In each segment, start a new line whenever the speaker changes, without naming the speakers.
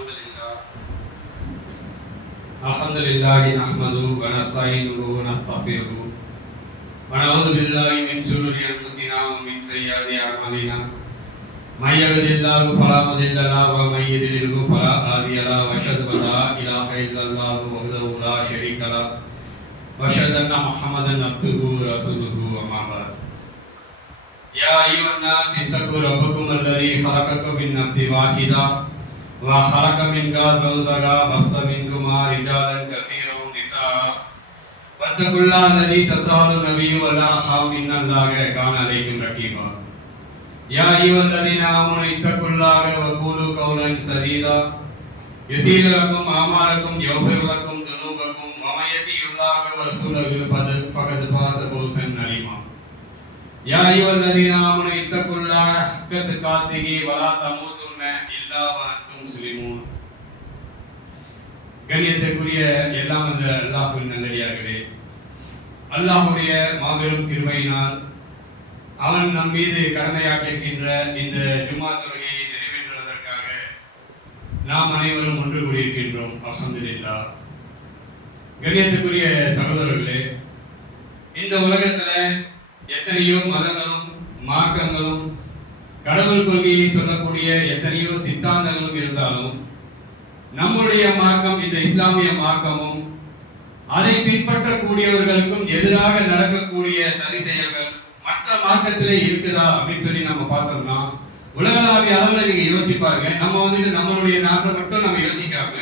الحمد لله الحمد لله نحمده ونستعينه ونستغفره ونعوذ بالله من شرور انفسنا ومن سيئات اعمالنا من يهد الله فلا مضل له ومن يضلل فلا هادي له واشهد ان لا اله الا الله وحده لا شريك له واشهد ان محمدا عبده ورسوله اما بعد يا ايها الناس اتقوا ربكم الذي خلقكم من نفس واحده وخلق منها زوجها بث منهما رجالا كثيرا ونساء واتقوا الله الذي تساءلون به والارحام ان الله كان عليكم رقيبا يا ايها الذين امنوا اتقوا الله وقولوا قولا سديدا يسير لكم اعمالكم يغفر لكم ذنوبكم ومن يطع الله ورسوله فقد- فقد فاز فوزا عظيما يا ايها الذين امنوا اتقوا الله حق تقاته ولا تموتن الا وانتم முஸ்லிமூன் கண்ணியத்திற்குரிய எல்லாம் அல்ல அல்லாஹுவின் நல்லடியார்களே. அல்லாஹுடைய மாபெரும் கிருமையினால் அவன் நம் மீது கடமையாக்கியிருக்கின்ற இந்த ஜும்மா தொழுகையை நிறைவேற்றுவதற்காக நாம் அனைவரும் ஒன்று கூடியிருக்கின்றோம். அசந்தில்லா கண்ணியத்திற்குரிய சகோதரர்களே இந்த உலகத்துல எத்தனையோ மதங்களும் மார்க்கங்களும் கடவுள் கொள்கையை சொல்லக்கூடிய எத்தனையோ சித்தாந்தங்களும் இருந்தாலும் நம்முடைய மார்க்கம் இந்த இஸ்லாமிய மார்க்கமும் அதை பின்பற்றக்கூடியவர்களுக்கும் எதிராக நடக்கக்கூடிய சதி செயல்கள் மற்ற மார்க்கத்திலே இருக்குதா அப்படின்னு சொல்லி நம்ம பார்த்தோம்னா உலகளாவிய அளவுல நீங்க யோசிச்சு பாருங்க. நம்ம வந்துட்டு நம்மளுடைய நாட்டை மட்டும் நம்ம யோசிக்காம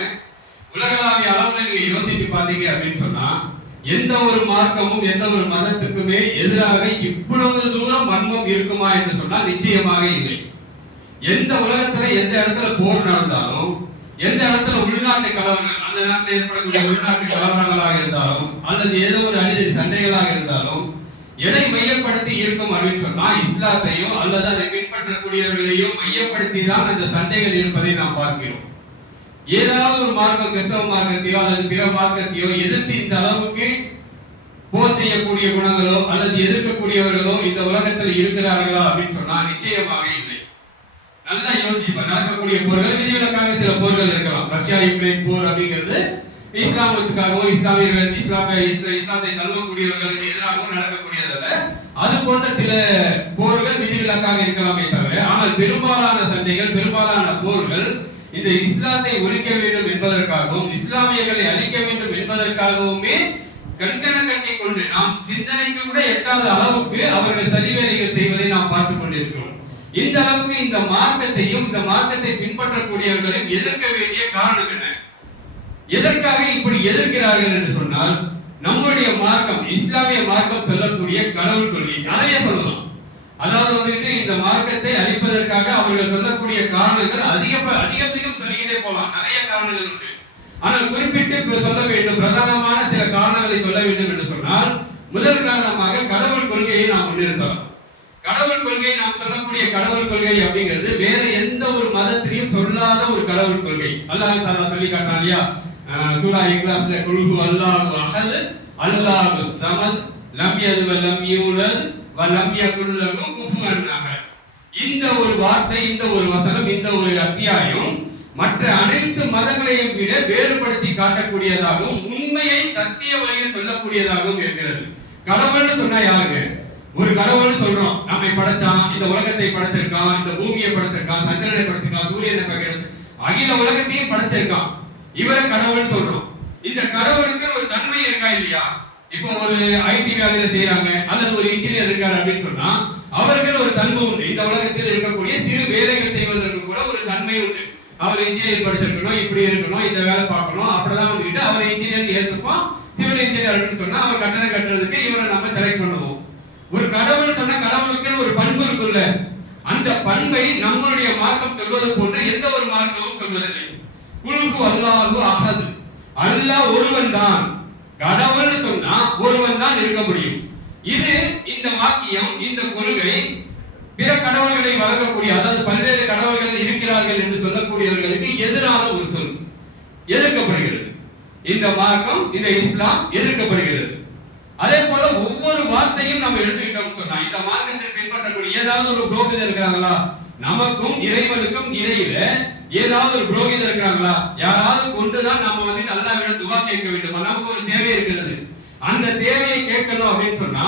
உலகளாவிய அளவுல நீங்க யோசிச்சு பார்த்தீங்க அப்படின்னு சொன்னா எந்த ஒரு மார்க்கமும் எந்த ஒரு மதத்துக்குமே எதிராக இவ்வளவு தூரம் வன்மம் இருக்குமா என்று சொன்னால் நிச்சயமாக இல்லை. எந்த உலகத்துல எந்த இடத்துல போர் நடந்தாலும் எந்த இடத்துல உள்நாட்டு கலவரங்கள் அந்த நாட்டில் ஏற்படக்கூடிய உள்நாட்டு கலவரங்களாக இருந்தாலும் அல்லது ஏதோ ஒரு அடிதடி சண்டைகளாக இருந்தாலும் எதை மையப்படுத்தி இருக்கும் அப்படின்னு சொன்னா இஸ்லாத்தையோ அல்லது அதை பின்பற்றக்கூடியவர்களையோ மையப்படுத்தி தான் அந்த சண்டைகள் இருப்பதை நாம் பார்க்கிறோம். ஏதாவது ஒரு மார்க்கம் கிறிஸ்தவ மார்க்கத்தையோ அல்லது பிற மார்க்கத்தையோ எதிர்த்து இந்த அளவுக்கு போர் செய்யக்கூடிய குணங்களோ அல்லது எதிர்க்கக்கூடியவர்களோ இந்த உலகத்தில் இருக்கிறார்களா அப்படின்னு சொன்னா நிச்சயமாக இல்லை. நல்லா யோசிப்பா நடக்கக்கூடிய போர்கள் விதிவிலக்காக சில போர்கள் இருக்கலாம். ரஷ்யா யுக்ரைன் போர் அப்படிங்கிறது இஸ்லாமத்துக்காகவோ இஸ்லாமியர்கள் இஸ்லாமிய இஸ்லாத்தை தழுவக்கூடியவர்களுக்கு எதிராகவும் நடக்கக்கூடியதல்ல. அது போன்ற சில போர்கள் விதிவிலக்காக இருக்கலாமே தவிர ஆனால் பெரும்பாலான சண்டைகள் பெரும்பாலான போர்கள் இந்த இஸ்லாத்தை ஒழிக்க வேண்டும் என்பதற்காகவும் இஸ்லாமியர்களை அழிக்க வேண்டும் என்பதற்காகவுமே கண்கண கட்டி கொண்டு நாம் சிந்தனைக்கு கூட எட்டாத அளவுக்கு அவர்கள் சதிவேலைகள் செய்வதை நாம் பார்த்துக் கொண்டிருக்கிறோம். இந்த அளவுக்கு இந்த மார்க்கத்தையும் இந்த மார்க்கத்தை பின்பற்றக்கூடியவர்களையும் எதிர்க்க வேண்டிய காரணம் என்ன? எதற்காக இப்படி எதிர்க்கிறார்கள் என்று சொன்னால் நம்முடைய மார்க்கம் இஸ்லாமிய மார்க்கம் சொல்லக்கூடிய கடவுள் கொள்கை நிறைய சொல்லலாம். அதாவது வந்துட்டு இந்த மார்க்கத்தை அழிப்பதற்காக அவர்கள் சொல்லக்கூடிய காரணங்கள் அதிக அதிகத்தையும் சொல்லிக்கிட்டே போகலாம். நிறைய காரணங்கள் உண்டு ஆனால் குறிப்பிட்டு சொல்ல வேண்டும். பிரதானமான சில காரணங்களை சொல்ல வேண்டும் என்று சொன்னால் முதல் காரணமாக கடவுள் கொள்கையை நாம் முன்னிறுத்தலாம் கடவுள் கொள்கை நாம் சொல்லக்கூடிய கடவுள் கொள்கை அப்படிங்கிறது வேற எந்த ஒரு மதத்திலையும் சொல்லாத ஒரு கடவுள் கொள்கை. அல்லாஹ் தாலா சொல்லி காட்டான் இல்லையா? அஹ் சூரா இக்லாஸ்ல குல்ஹு அல்லாஹு அஹத் அல்லாஹு சமத் லம் யது லம் யூலத் வல்லம் யகுல்லகும் குஃபுவன் அஹத் இந்த ஒரு வார்த்தை இந்த ஒரு வசனம் இந்த ஒரு அத்தியாயம் மற்ற அனைத்து மதங்களையும் விட வேறுபடுத்தி காட்டக்கூடியதாகவும் உண்மையை சத்திய வழியில் சொல்லக்கூடியதாகவும் இருக்கிறது. கடவுள்னு சொன்னா யாருங்க? ஒரு கடவுள்னு சொல்றோம். நம்மை படைச்சான் இந்த உலகத்தை படைச்சிருக்கான் இந்த பூமியை படைச்சிருக்கான் சந்திரனை படைச்சிருக்கான் சூரியனை படைச்சிருக்கான். அகில உலகத்தையும் படைச்சிருக்கான். இவரை கடவுள்னு சொல்றோம். இந்த கடவுளுக்கு ஒரு தன்மை இருக்கா இல்லையா? இப்போ ஒரு ஐடி வேலையில செய்யறாங்க அல்லது ஒரு இன்ஜினியர் இருக்காரு அப்படின்னு சொன்னா அவர்கள் ஒரு தன்மை உண்டு. இந்த உலகத்தில் இருக்கக்கூடிய சிறு வேலைகள் செய்வதற்கு கூட ஒரு தன்மை உண்டு. அவர் இன்ஜினியர் படிச்சிருக்கணும் இப்படி இருக்கணும் இந்த வேலை பார்க்கணும் அப்படிதான் வந்துக்கிட்டு அவர் இன்ஜினியர் ஏத்துப்போம் சிவில் இன்ஜினியர் அப்படின்னு சொன்னா அவர் கட்டணம் கட்டுறதுக்கு இவரை நம்ம செலக்ட் பண்ணுவோம். ஒரு கடவுள் சொன்னா கடவுளுக்கு ஒரு பண்பு இருக்குல்ல. அந்த பண்பை நம்மளுடைய மார்க்கம் சொல்வது போன்று எந்த ஒரு மார்க்கமும் சொல்வதில்லை. குழுக்கு அல்லாஹு அகது அல்லாஹ் ஒருவன் தான். கடவுள்னு சொன்னா ஒருவன் தான் இருக்க முடியும். இது இந்த வாக்கியம் இந்த கொள்கை பிற கடவுள்களை வழங்கக்கூடிய அதாவது பல்வேறு கடவுள்கள் இருக்கிறார்கள் என்று சொல்லக்கூடியவர்களுக்கு எதிரான ஒரு சொல். எதிர்க்கப்படுகிறது. இந்த மார்க்கம் இந்த இஸ்லாம் எதிர்க்கப்படுகிறது. அதே போல ஒவ்வொரு வார்த்தையும் நம்ம எடுத்துக்கிட்டோம் சொன்னா இந்த மார்க்கத்தை பின்பற்றக்கூடிய ஏதாவது ஒரு புரோகிதர் இருக்கிறாங்களா நமக்கும் இறைவனுக்கும் இடையில ஏதாவது ஒரு புரோகிதர் இருக்காங்களா? யாராவது கொண்டுதான் நம்ம வந்து நல்லா விட துவா கேட்க வேண்டும்? நமக்கு ஒரு தேவை இருக்கிறது. அந்த தேவையை கேட்கணும் அப்படின்னு சொன்னா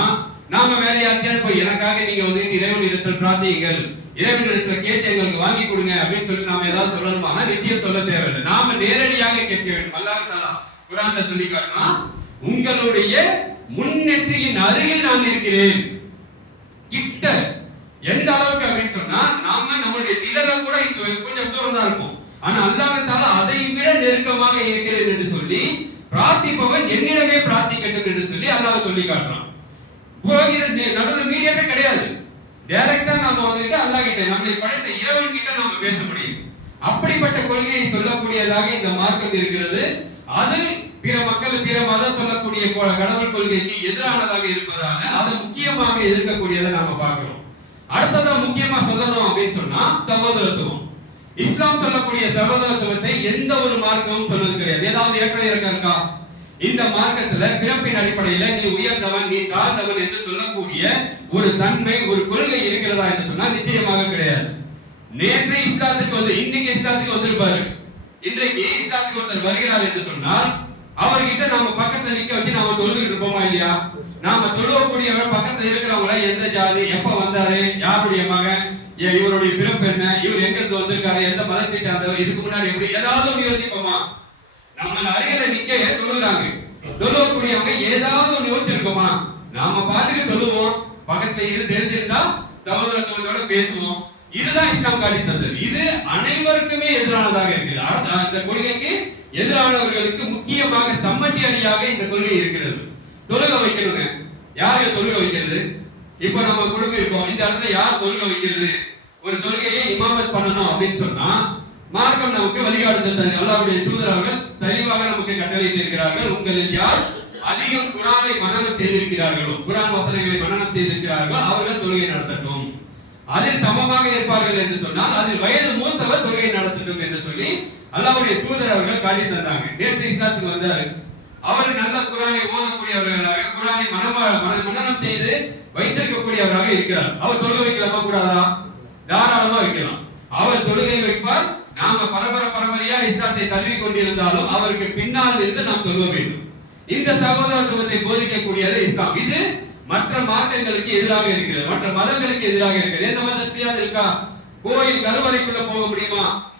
நாம வேற யார்கிட்டயாவது போய் எனக்காக நீங்க வந்து இறைவன் இடத்தில் பிரார்த்தியுங்கள். இறைவன் இடத்துல கேட்டு எங்களுக்கு வாங்கி கொடுங்க அப்படின்னு சொல்லி நாம ஏதாவது சொல்லணுமா? நிச்சயம் சொல்ல தேவையில்லை. நாம நேரடியாக கேட்க வேண்டும். அல்லாஹ் தாலா குரான்ல சொல்லி காட்டினா உங்களுடைய முன்னெற்றியின் அருகில் நான் இருக்கிறேன் கிட்ட எந்த அளவுக்கு அப்படின்னு சொன்னா நாம நம்மளுடைய நிழல கூட இது கொஞ்சம் தூரம் தான் இருக்கும். ஆனா அல்லாஹ்தால அதை விட நெருக்கமாக இருக்கிறேன் என்று சொல்லி பிரார்த்திப்பவன் என்னிடமே பிரார்த்திக்கட்டும் என்று சொல்லி அல்லாஹ் சொல்லி காட்டுறான். போகிற நடுவில் மீடியாவே கிடையாது. டைரக்டா நாம வந்துட்டு அல்லாஹ் கிட்ட நம்மளை படைத்த இறைவன் கிட்ட நாம பேச முடியும். அப்படிப்பட்ட கொள்கையை சொல்லக்கூடியதாக இந்த மார்க்கம் இருக்கிறது. அது பிற மக்கள் பிற மதம் சொல்லக்கூடிய கடவுள் கொள்கைக்கு எதிரானதாக இருப்பதாக அதை முக்கியமாக எதிர்க்கக்கூடியதை நாம பார்க்கிறோம். அடுத்ததா முக்கியமா சொல்லணும் அப்படின்னு சொன்னா சகோதரத்துவம். இஸ்லாம் சொல்லக்கூடிய சகோதரத்துவத்தை எந்த ஒரு மார்க்கமும் சொன்னது கிடையாது. ஏதாவது ஏற்கனவே இருக்கா? இந்த மார்க்கத்துல பிறப்பின் அடிப்படையில நீ உயர்ந்தவன் நீ தாழ்ந்தவன் என்று சொல்லக்கூடிய ஒரு தன்மை ஒரு கொள்கை இருக்கிறதா என்று சொன்னா நிச்சயமாக கிடையாது. நேற்று இஸ்லாத்துக்கு வந்து இன்னைக்கு இஸ்லாத்துக்கு வந்திருப்பாரு. இன்றைக்கு இஸ்லாத்துக்கு ஒருத்தர் வருகிறார் என்று சொன்னால் அவர்கிட்ட நாம பக்கத்துல நிக்க வச்சு நாம தொழுதுகிட்டு இருப்போமா இல்லையா? நாம தொழுவக்கூடியவர் பக்கத்துல இருக்கிறவங்கள எந்த ஜாதி எப்ப வந்தாரு யாருடைய மகன் இவருடைய பிறப்பு என்ன இவர் எங்க இருந்து வந்திருக்காரு எந்த மதத்தை சார்ந்தவர் இதுக்கு முன்னாடி எப்படி ஏதாவது ஒரு யோசிப்போமா? நம்ம அருகில நிக்க தொழுகிறாங்க? தொழுவக்கூடியவங்க ஏதாவது ஒரு யோசிச்சிருக்கோமா? நாம பாட்டுக்கு தொழுவோம் பக்கத்துல இருந்து தெரிஞ்சிருந்தா சகோதரத்தோட பேசுவோம். இதுதான் இஸ்லாம் காட்டி தந்தது. இது அனைவருக்குமே எதிரானதாக இருக்கிறது அந்த கொள்கைக்கு எதிரானவர்களுக்கு முக்கியமாக சம்மட்டி அணியாக இந்த கொள்கை இருக்கிறது. தொழுக வைக்கணுங்க யாரு தொழுக வைக்கிறது? இப்ப நம்ம குழுக்கு இருக்கோம். இந்த இடத்துல யார் தொழுக வைக்கிறது? ஒரு தொழுகையை இமாமத் பண்ணணும் அப்படின்னு சொன்னா மார்க்கம் நமக்கு வழிகாட்டுதல் அல்லாஹ்வுடைய தூதர் அவர்கள் தெளிவாக நமக்கு கட்டளையிட்டு இருக்கிறார்கள் உங்களில் யார் அதிகம் குரானை மனநம் செய்திருக்கிறார்களோ குரான் வசனங்களை மனநம் செய்திருக்கிறார்களோ அவர்கள் தொழுகை நடத்தட்டும். அதில் சமமாக இருப்பார்கள் என்று சொன்னால் அதில் வயது மூத்தவர் தொழுகை நடத்தட்டும் என்று சொல்லி அல்லாவுடைய தூதர் அவர்கள் காட்டி தந்தாங்க. நேற்று இஸ்லாத்துக்கு வந்தாரு. அவர் நல்ல குரானை ஓதக்கூடியவர்களாக குரானை மனமா மன- செய்து வைத்திருக்கக்கூடியவராக இருக்கிறார். அவர் தொழுகை வைக்கலாமா கூடாதா? தாராளமா வைக்கலாம். அவர் தொழுகை வைப்பார். நாம பரம்பர பரம்பரையா இஸ்லாத்தை தழுவி கொண்டிருந்தாலும் அவருக்கு பின்னால் இருந்து நாம் சொல்ல வேண்டும். இந்த சகோதரத்துவத்தை போதிக்கக்கூடியது இஸ்லாம். இது மற்ற மார்க்கங்களுக்கு எதிராக இருக்கிறது. மற்ற மதங்களுக்கு எதிராக இருக்கிறது. எந்த மதத்தையாவது இருக்கா? கோயில் கருவறைக்குள்ள போக முடியுமா?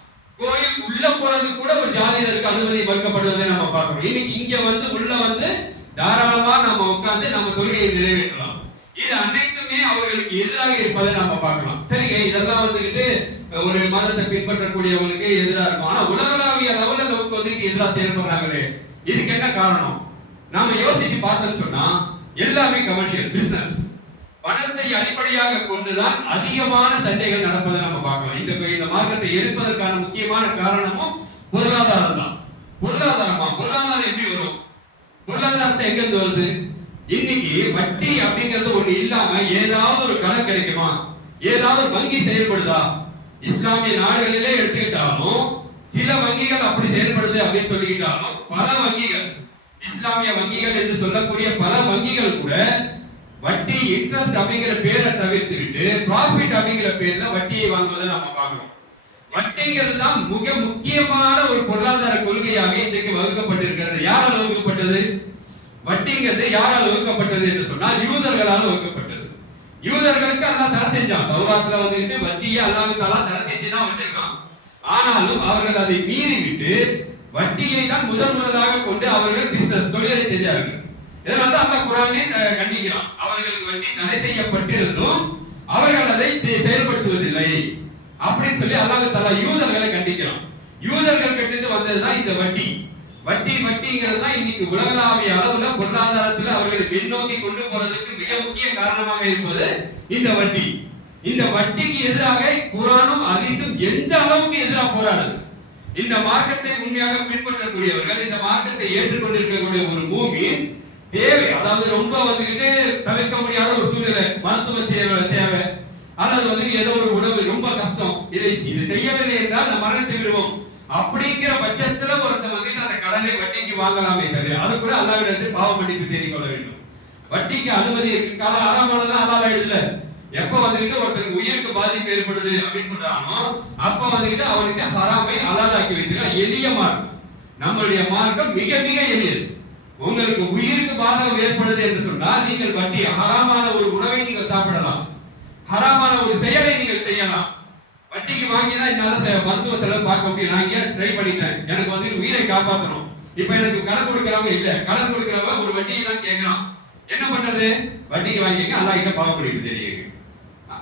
கோயில் உள்ள போறது கூட ஒரு ஜாதியினருக்கு அனுமதி மறுக்கப்படுவதை நம்ம பார்க்கணும். இன்னைக்கு இங்க வந்து உள்ள வந்து தாராளமா நம்ம உட்கார்ந்து நம்ம கொள்கையை நிறைவேற்றலாம். இது அனைத்துமே அவர்களுக்கு எதிராக இருப்பதை நாம பார்க்கலாம். சரிங்க இதெல்லாம் வந்துகிட்டு ஒரு மதத்தை பின்பற்றக்கூடியவங்களுக்கு எதிரா இருக்கும். ஆனா உலகளாவிய அளவுல நமக்கு வந்து எதிராக செயல்படுறாங்களே இதுக்கு என்ன காரணம்? நாம யோசிச்சு பார்த்தோம்னு சொன்னா எல்லாமே கமர்ஷியல் பிசினஸ் பணத்தை அடிப்படையாக கொண்டுதான் அதிகமான சண்டைகள் நடப்பதை நம்ம பார்க்கலாம். இந்த இந்த மார்க்கத்தை எடுப்பதற்கான முக்கியமான காரணமும் பொருளாதாரம் தான். பொருளாதாரமா? பொருளாதாரம் எப்படி வரும்? பொருளாதாரத்தை எங்க இருந்து வருது? இன்னைக்கு வட்டி அப்படிங்கிறது ஒண்ணு இல்லாம ஏதாவது ஒரு கடன் கிடைக்குமா? ஏதாவது ஒரு வங்கி செயல்படுதா? இஸ்லாமிய நாடுகளிலே எடுத்துக்கிட்டாலும் சில வங்கிகள் அப்படி செயல்படுது அப்படின்னு சொல்லிக்கிட்டாலும் பல வங்கிகள் இஸ்லாமிய வங்கிகள் என்று சொல்லக்கூடிய பல வங்கிகள் கூட வட்டி இன்ட்ரெஸ்ட் அப்படிங்கிற பேரை தவிர்த்து விட்டு ப்ராஃபிட் அப்படிங்கிற பேர்ல வட்டியை வாங்குவதை நம்ம பார்க்கிறோம். வட்டிங்கிறது தான் மிக முக்கியமான ஒரு பொருளாதார கொள்கையாக இன்றைக்கு வகுக்கப்பட்டிருக்கிறது. யாரால் வகுக்கப்பட்டது? வட்டிங்கிறது யாரால் வகுக்கப்பட்டது என்று சொன்னால் யூதர்களால் வகுக்கப்பட்டது. யூதர்களுக்கு அல்லா தடை செஞ்சான். தௌராத்துல வந்துட்டு வட்டியை அல்லாஹ் தலா தடை செஞ்சு தான் வச்சிருக்கான். ஆனாலும் அவர்கள் அதை மீறி விட்டு வட்டியை தான் முதல் முதலாக கொண்டு அவர்கள் பிசினஸ் தொழிலை செஞ்சார்கள். இதனால தான் அந்த குரானே கண்டிக்கலாம் கண்டிக்கிறான். அவர்களுக்கு வட்டி தடை செய்யப்பட்டிருந்தும் அவர்கள் அதை செயல்படுத்துவதில்லை அப்படின்னு சொல்லி அல்லாஹ் தலா யூதர்களை கண்டிக்கிறான். யூதர்கள் கட்டிட்டு வந்ததுதான் இந்த வட்டி. வட்டி வட்டிங்கிறது தான் இன்னைக்கு உலகளாவிய அளவுல பொருளாதாரத்துல அவர்களை பின்னோக்கி கொண்டு போறதுக்கு மிக முக்கிய காரணமாக இருப்பது இந்த வட்டி. இந்த வட்டிக்கு எதிராக குரானும் அதிசும் எந்த அளவுக்கு எதிராக போராடுது? இந்த மார்க்கத்தை உண்மையாக பின்பற்றக்கூடியவர்கள் இந்த மார்க்கத்தை ஏற்றுக்கொண்டிருக்கக்கூடிய ஒரு பூமி தேவை. அதாவது ரொம்ப வந்துகிட்டு தவிர்க்க முடியாத ஒரு சூழ்நிலை. மருத்துவ தேவை தேவை அல்லது வந்துட்டு ஏதோ ஒரு உணவு. ரொம்ப கஷ்டம். இதை இது செய்யவில்லை என்றால் நம்ம மரணத்தை விடுவோம். அப்படிங்கிற பட்சத்துல ஒருத்தன் வந்து அந்த கடனை வட்டிக்கு வாங்கலாமே தவிர அது கூட அல்லாவிடத்து பாவ மன்னிப்பு தேடிக் கொள்ள வேண்டும். வட்டிக்கு அனுமதி இருக்கு கால ஆறாம் அல்லாஹ் எழுதல. எப்ப வந்துகிட்டு ஒருத்தருக்கு உயிருக்கு பாதிப்பு ஏற்படுது அப்படின்னு சொல்றானோ அப்ப வந்துகிட்டு அவனுக்கு ஹராமை அலாதாக்கி வைத்திருக்கான் எளிய மார்க்கம். நம்மளுடைய மார்க்கம் மிக மிக எளியது. உங்களுக்கு உயிருக்கு பாதகம் ஏற்படுது என்று சொன்னால் நீங்கள் வட்டி ஹராமான ஒரு உணவை நீங்கள் சாப்பிடலாம். ஹராமான ஒரு செயலை நீங்கள் செய்யலாம். வட்டிக்கு வாங்கி தான் என்னால செ- மருத்துவ செலவு பார்க்க முடியும். நான் இங்க ட்ரை பண்ணிட்டேன்? எனக்கு வந்து உயிரை காப்பாற்றணும் இப்ப எனக்கு கடன் கொடுக்கறவங்க இல்ல. கடன் கொடுக்கறவங்க ஒரு வட்டியை தான் கேட்கலாம் என்ன பண்றது? வட்டிக்கு வாங்கிங்க அல்லா கிட்ட பாவ முடியும் தெரியுங்க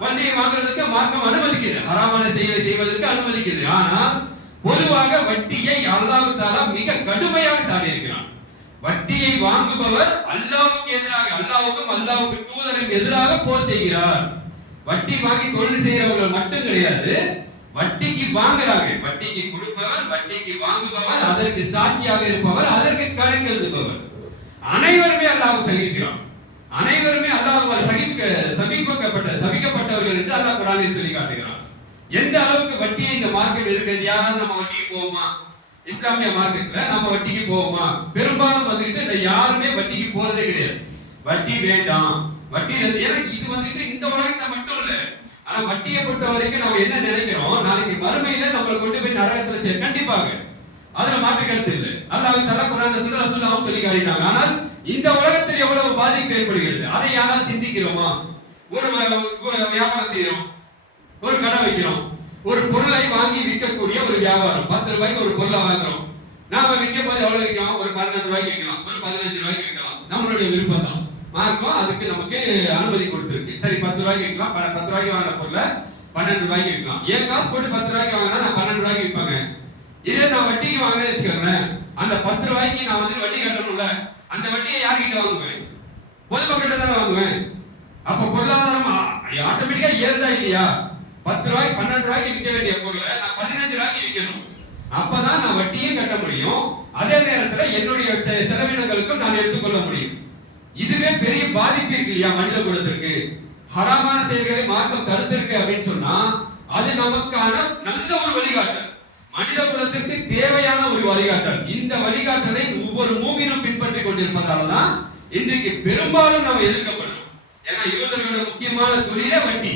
வட்டியை வாங்குறதுக்கு மார்க்கம் அனுமதிக்குது. ஹராமான செயலை செய்வதற்கு அனுமதிக்குது. ஆனால் பொதுவாக வட்டியை அல்லாஹ் தாலா மிக கடுமையாக சாடியிருக்கிறான் வட்டியை வாங்குபவர் அல்லாவுக்கு எதிராக அல்லாவுக்கும் அல்லாவுக்கு தூதருக்கு எதிராக போர் செய்கிறார். வட்டி வாங்கி தொழில் செய்கிறவர்கள் மட்டும் கிடையாது வட்டிக்கு வாங்குறாங்க வட்டிக்கு கொடுப்பவர் வட்டிக்கு வாங்குபவர் அதற்கு சாட்சியாக இருப்பவர் அதற்கு கணக்கு எழுதுபவர். அனைவருமே அல்லாஹ் சகிக்கிறான் அனைவருமே அல்லாஹ் சகிக்க சபிக்கப்பட்ட சபிக்கப்பட்டவர்கள் என்று அல்லாஹ் குரானில் சொல்லி காட்டுகிறான். எந்த அளவுக்கு வட்டியை இந்த மார்க்கெட் இருக்கிறது? யாராவது நம்ம வட்டிக்கு போவோமா? இஸ்லாமிய மார்க்கெட்ல நம்ம வட்டிக்கு போவோமா? பெரும்பாலும் வந்துட்டு இந்த யாருமே வட்டிக்கு போறதே கிடையாது. வட்டி வேண்டாம். வட்டி ஏன்னா இது வந்துட்டு இந்த உலகத்தை மட்டும் இல்ல. ஆனா வட்டியை பொறுத்த வரைக்கும் நம்ம என்ன நினைக்கிறோம்? நாளைக்கு மறுமையில நம்மளை கொண்டு போய் நரகத்துல சேர் கண்டிப்பாக. அதுல மாற்று கருத்து இல்லை. அல்லாஹ் தலா குரான் சொல்ல ரசூலுல்லாஹ் சொல்லி காட்டினாங்க ஆனால் இந்த உலகத்தில் எவ்வளவு பாதிப்பு ஏற்படுகிறது? அதை யாராவது சிந்திக்கிறோமா? ஒரு ஒரு வியாபாரம் செய்யறோம் ஒரு கடை வைக்கிறோம். ஒரு பொருளை வாங்கி விற்கக்கூடிய ஒரு வியாபாரம் பத்து ரூபாய்க்கு ஒரு பொருளை வாங்குறோம். நாம விற்கும் போது எவ்வளவு விற்கலாம்? ஒரு பன்னெண்டு ரூபாய்க்கு விற்கலாம். ஒரு பதினஞ்சு ரூபாய்க்கு விற்கலாம். நம்மளுடைய விருப்பம் தான். மார்க்கம் அதுக்கு நமக்கு அனுமதி கொடுத்துருக்கு. சரி பத்து ரூபாய்க்கு விற்கலாம். பத்து ரூபாய்க்கு வாங்கின பொருளை பன்னெண்டு ரூபாய்க்கு விற்கலாம். ஏன் காசு போட்டு பத்து ரூபாய்க்கு வாங்கினா நான் பன்னெண்டு ரூபாய்க்கு விற்பாங்க? இதே நான் வட்டிக்கு வாங்கினேன்னு வச்சுக்கோங்களேன். அந்த பத்து ரூபாய்க்கு நான் வந்து வட்டி கட்டணும்ல. அந்த வட்டியை யார்கிட்ட வாங்குவேன்? பொதுமக்கள்கிட்ட தானே வாங்குவேன். அப்ப பொருளாதாரம் ஆட்டோமேட்டிக்கா ஏறுதா இல்லையா? பத்து ரூபாய்க்கு பன்னெண்டு ரூபாய்க்கு விற்க வேண்டிய பொருளை நான் பதினஞ்சு ரூபாய்க்கு விற்கணும். அப்பதான் நான் வட்டியும் கட்ட முடியும். அதே நேரத்துல என்னுடைய செலவினங்களுக்கும் நான் எடுத்துக்கொள்ள முடியும். இதுவே பெரிய பாதிப்பு இருக்கு இல்லையா மனித குலத்திற்கு? ஹராமான செயல்களை மார்க்கம் தடுத்திருக்கு அப்படின்னு சொன்னா அது நமக்கான நல்ல ஒரு வழிகாட்டல். மனித குலத்திற்கு தேவையான ஒரு வழிகாட்டல். இந்த வழிகாட்டலை ஒவ்வொரு மூவிலும் பின்பற்றி கொண்டிருப்பதால்தான் இன்றைக்கு பெரும்பாலும் நம்ம எதிர்க்கப்படுறோம். ஏன்னா யூதர்களோட முக்கியமான தொழிலே வட்டி.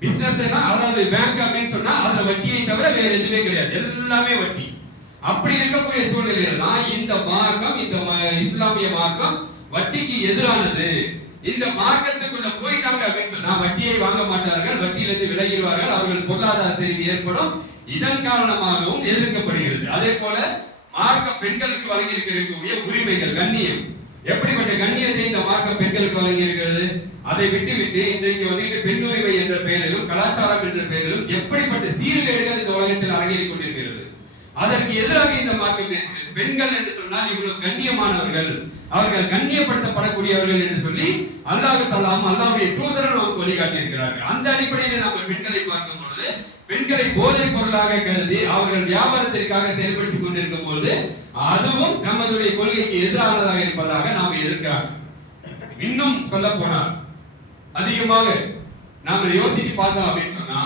பிசினஸ் அதாவது பேங்க் அப்படின்னு சொன்னா அதுல வட்டியை தவிர வேற எதுவுமே கிடையாது. எல்லாமே வட்டி. அப்படி இருக்கக்கூடிய சூழ்நிலையில தான் இந்த மார்க்கம் இந்த ம- இஸ்லாமிய மார்க்கம் வட்டிக்கு எதிரானது. இந்த மார்க்கத்துக்குள்ள போயிட்டாங்க அப்படின்னு சொன்னா வட்டியை வாங்க மாட்டார்கள் வட்டியிலிருந்து விலகிடுவார்கள் அவர்கள் பொருளாதார செறிவு ஏற்படும். இதன் காரணமாகவும் எதிர்க்கப்படுகிறது. அதே போல மார்க்க பெண்களுக்கு வழங்கி இருக்கக்கூடிய உரிமைகள் கண்ணியம். எப்படிப்பட்ட கண்ணியத்தை இந்த மார்க்க பெண்களுக்கு வழங்கி இருக்கிறது அதை விட்டுவிட்டு இன்றைக்கு வந்துட்டு பெண் உரிமை என்ற பெயரிலும் கலாச்சாரம் என்ற பெயரிலும் எப்படிப்பட்ட சீர்கேடுகள் இந்த உலகத்தில் அரங்கேறிக் கொண்டிருக்கிறது அதற்கு எதிராக இந்த மார்க்கம் பேசுகிறது பெண்கள் என்று சொன்னால் இவ்வளவு கண்ணியமானவர்கள் அவர்கள் கண்ணியப்படுத்தப்படக்கூடியவர்கள் என்று சொல்லி அல்லாஹு தல்லாம் அல்லாவுடைய தூதரன் நமக்கு வழிகாட்டி இருக்கிறார்கள் அந்த அடிப்படையில் நம்ம பெண்களை பார்க்கும் பொழுது பெண்களை போதை பொருளாக கருதி அவர்கள் வியாபாரத்திற்காக செயல்பட்டு கொண்டிருக்கும் பொழுது அதுவும் நமதுடைய கொள்கைக்கு எதிரானதாக இருப்பதாக நாம் எதிர்க்கிறார் இன்னும் சொல்ல போனால் அதிகமாக நாம யோசிச்சு பார்த்தோம் அப்படின்னு சொன்னா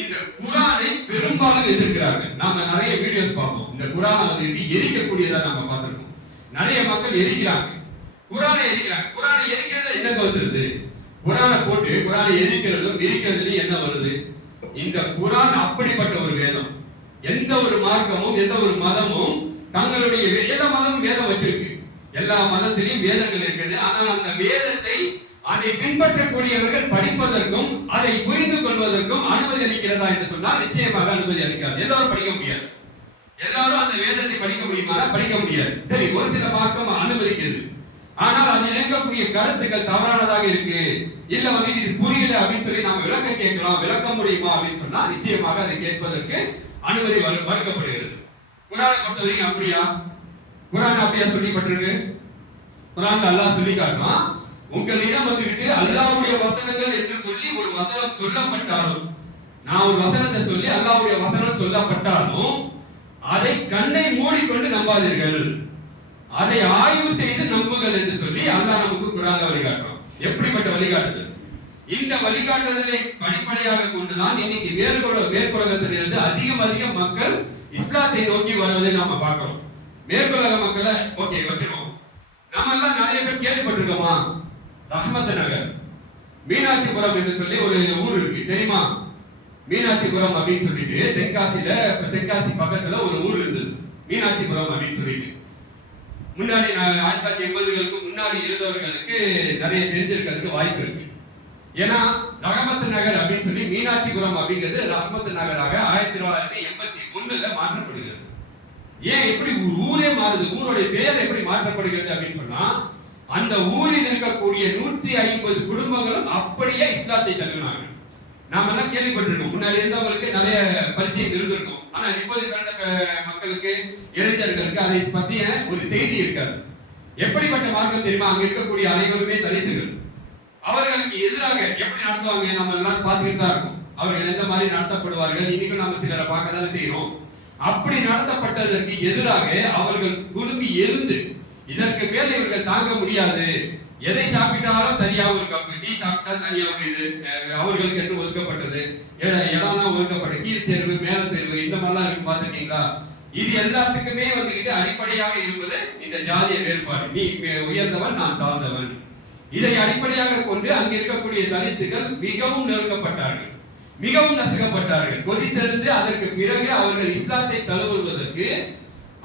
இந்த குரானை பெரும்பாலும் எதிர்க்கிறார்கள். நாம நிறைய வீடியோஸ் பார்ப்போம். இந்த குரான் வந்து எரிக்கக்கூடியதா நாம பார்த்திருக்கோம் நிறைய மக்கள் எரிக்கிறாங்க. குரானை எரிக்கிறாங்க. குரானை எரிக்கிறது என்ன வந்துருது குரானை போட்டு குரானை எரிக்கிறதும் எரிக்கிறதுலயும் என்ன வருது? இந்த குரான் அப்படிப்பட்ட ஒரு வேதம். எந்த ஒரு மார்க்கமும் எந்த ஒரு மதமும் தங்களுடைய எல்லா மதமும் வேதம் வச்சிருக்கு. எல்லா மதத்திலையும் வேதங்கள் இருக்குது. ஆனால் அந்த வேதத்தை அதை பின்பற்றக்கூடியவர்கள் படிப்பதற்கும் அதை புரிந்து கொள்வதற்கும் அனுமதி அளிக்கிறதா என்று சொன்னால் நிச்சயமாக அனுமதி அளிக்காது. எல்லாரும் படிக்க முடியாது. எல்லாரும் அந்த வேதத்தை படிக்க முடியுமா படிக்க முடியாது. சரி ஒரு சில மார்க்கம் அனுமதிக்கிறது. ஆனால் அது இணைக்கக்கூடிய கருத்துக்கள் தவறானதாக இருக்கு. இல்ல வந்து இது புரியல அப்படின்னு சொல்லி நாம விளக்கம் கேட்கலாம். விளக்க முடியுமா அப்படின்னு சொன்னா நிச்சயமாக அதை கேட்பதற்கு அனுமதி மறுக்கப்படுகிறது. குரானை பொறுத்தவரைக்கும் அப்படியா? குரான் அப்படியா சொல்லிப்பட்டிருக்கு? குரான் அல்லாஹ் சொல்லி காட்டுறான் உங்களிடம் வந்துகிட்டு அல்லாவுடைய வசனங்கள் என்று சொல்லி ஒரு வசனம் சொல்லப்பட்டாலும் நான் ஒரு வசனத்தை சொல்லி அல்லாவுடைய வசனம் சொல்லப்பட்டாலும் அதை கண்ணை மூடிக்கொண்டு நம்பாதீர்கள். அதை ஆய்வு செய்து நம்புங்கள் என்று சொல்லி அல்லாஹ் நமக்கு குரான வழிகாட்டுறோம் எப்படிப்பட்ட வழிகாட்டுதல்? இந்த வழிகாட்டுதலை படிப்படையாக கொண்டுதான் இன்னைக்கு வேறுபட மேற்குலகத்திலிருந்து அதிகம் அதிகம் மக்கள் இஸ்லாத்தை நோக்கி வருவதை நாம பார்க்கிறோம். மேற்குலக மக்களை ஓகே வச்சிருக்கோம் நம்ம எல்லாம் நிறைய பேர் கேள்விப்பட்டிருக்கோமா? ரஹமத் நகர் மீனாட்சிபுரம் என்று சொல்லி ஒரு ஊர் இருக்கு. தெரியுமா? மீனாட்சிபுரம் அப்படின்னு சொல்லிட்டு தென்காசியில தென்காசி பக்கத்துல ஒரு ஊர் இருந்தது. மீனாட்சிபுரம் அப்படின்னு சொல்லிட்டு. முன்னாடி ஆயிரத்தி தொள்ளாயிரத்தி எண்பதுகளுக்கு முன்னாடி இருந்தவர்களுக்கு நிறைய தெரிஞ்சிருக்கிறதுக்கு வாய்ப்பு இருக்கு. ஏன்னா ரகமத்து நகர் அப்படின்னு சொல்லி மீனாட்சிபுரம் அப்படிங்கிறது ரஹமத்து நகராக ஆயிரத்தி தொள்ளாயிரத்தி எண்பத்தி ஒண்ணுல மாற்றப்படுகிறது. ஏன் எப்படி ஊரே மாறுது? ஊருடைய பெயர் எப்படி மாற்றப்படுகிறது அப்படின்னு சொன்னா அந்த ஊரில் இருக்கக்கூடிய நூற்றி ஐம்பது குடும்பங்களும் அப்படியே இஸ்லாத்தை தழுவினாங்க நாம எல்லாம் கேள்விப்பட்டிருக்கோம். முன்னாடி இருந்தவங்களுக்கு நிறைய பரிச்சயம் இருந்திருக்கும். ஆனா இப்போது மக்களுக்கு இளைஞர்களுக்கு அதை பத்திய ஒரு செய்தி இருக்காது. எப்படிப்பட்ட மார்க்கம் தெரியுமா? அங்க இருக்கக்கூடிய அனைவருமே தலித்துகள். அவர்களுக்கு எதிராக எப்படி நடத்துவாங்க? நம்ம எல்லாம் பார்த்துக்கிட்டு தான் இருக்கோம். அவர்கள் எந்த மாதிரி நடத்தப்படுவார்கள்? இன்னைக்கும் நாம சிலரை பார்க்க தானே செய்யறோம் அப்படி நடத்தப்பட்டதற்கு எதிராக அவர்கள் குழுமி எழுந்து இதற்கு மேல இவர்கள் தாங்க முடியாது. எதை சாப்பிட்டாலும் தனியா ஒரு கப் டீ சாப்பிட்டா தனியா இது அவர்களுக்கு என்று ஒதுக்கப்பட்டது. இடம்லாம் ஒதுக்கப்பட்ட கீழ் தேர்வு மேல தேர்வு இந்த மாதிரிலாம் இருக்கு பார்த்துருக்கீங்களா? இது எல்லாத்துக்குமே வந்துகிட்டு அடிப்படையாக இருப்பது இந்த ஜாதிய வேறுபாடு. நீ உயர்ந்தவன் நான் தாழ்ந்தவன். இதை அடிப்படையாக கொண்டு அங்க இருக்கக்கூடிய தலித்துகள் மிகவும் நெருக்கப்பட்டார்கள். மிகவும் நசுக்கப்பட்டார்கள். கொதித்தெழுந்து அதற்கு பிறகு அவர்கள் இஸ்லாத்தை தழுவுவதற்கு